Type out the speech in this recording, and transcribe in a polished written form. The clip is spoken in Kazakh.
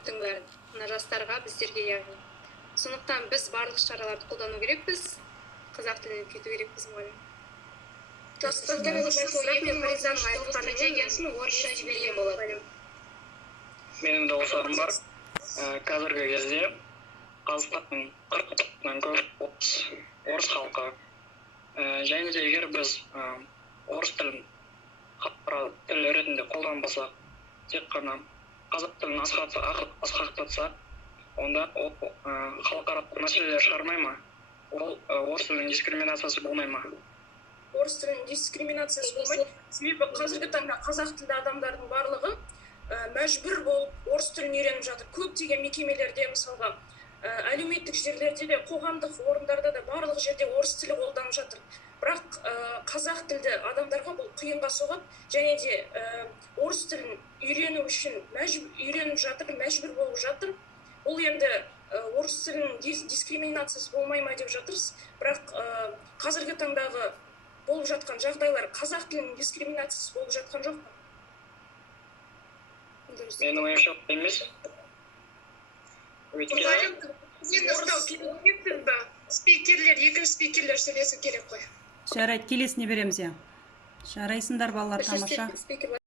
көптің бәрін, мына жастарға, біздерге яғни. Сондықтан біз барлық шараларды қолдану керекпіз, қазақ тіліне кету керекпіз мұғалім. Жастардың стратегиясын орысша жіберген болады. Менің де осыларым бар. Қазіргі кезде Қазақстанның 40%-нан көп орыс халқы. Және де егер біз орыс тілін халықаралық тіл ретінде қолданбасақ, тек қана қазақ тілін асқақтатсақ, онда ол халықаралық мәселелер шығармай ма? Ол орыс тілінің дискриминациясы болмай ма? Орыс тілінің дискриминациясы болмайды. Себебі қазіргі таңда қазақ тілді адамдардың барлығы мәжбүр болып орыс тілін үйреніп жатыр. Көптеген мекемелерде, мысалға, әлеуметтік жерлерде де, қоғамдық орындарда да барлық жерде орыс тілі қолданып жатыр. Бірақ қазақ тілді адамдарға бұл қиынға соғады, және де орыс тілін үйрену үшін үйреніп жатыр, мәжбүр болып жатыр. Ол енді орыс тілінің дискриминациясы болмай ма деп жатырсыз. Бірақ қазіргі таңдағы болып жатқан жағдайлар қазақ тілінің дискриминациясы болып жатқан жоқ па? Менің ойымша емес. Спикерлер, екінші спикерлер сөйлесу керек қой. Жарайды, келесіне береміз. Жарайсыңдар балалар, тамаша.